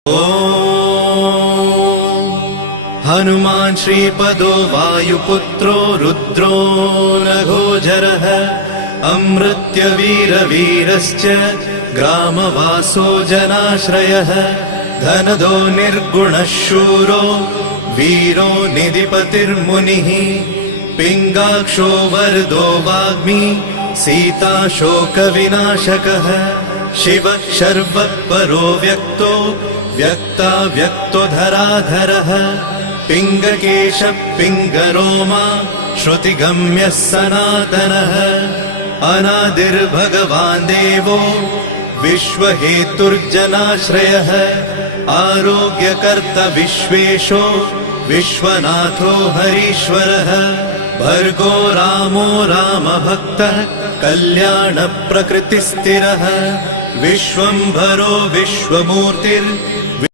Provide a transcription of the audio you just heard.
हनुमान् श्रीपदो वायुपुत्रो रुद्रो नघोजरः अमृत्यवीरवीरश्च ग्रामवासो जनाश्रयः धनदो निर्गुणः शूरो वीरो निधिपतिर्मुनिः पिङ्गाक्षो वरदो वाग्मी सीता शोकविनाशकः शिवः शर्वः परो व्यक्तो व्यक्तो धराधरः पिङ्गकेशः पिङ्गरोमा श्रुतिगम्यः सनातनः अनादिर्भगवान् देवो विश्वहेतुर्जनाश्रयः आरोग्यकर्ता विश्वेशो विश्वनाथो हरीश्वरः भर्गो रामो रामभक्तः कल्याणप्रकृतिस्थिरः विश्वम्भरो विश्वमूर्तिर्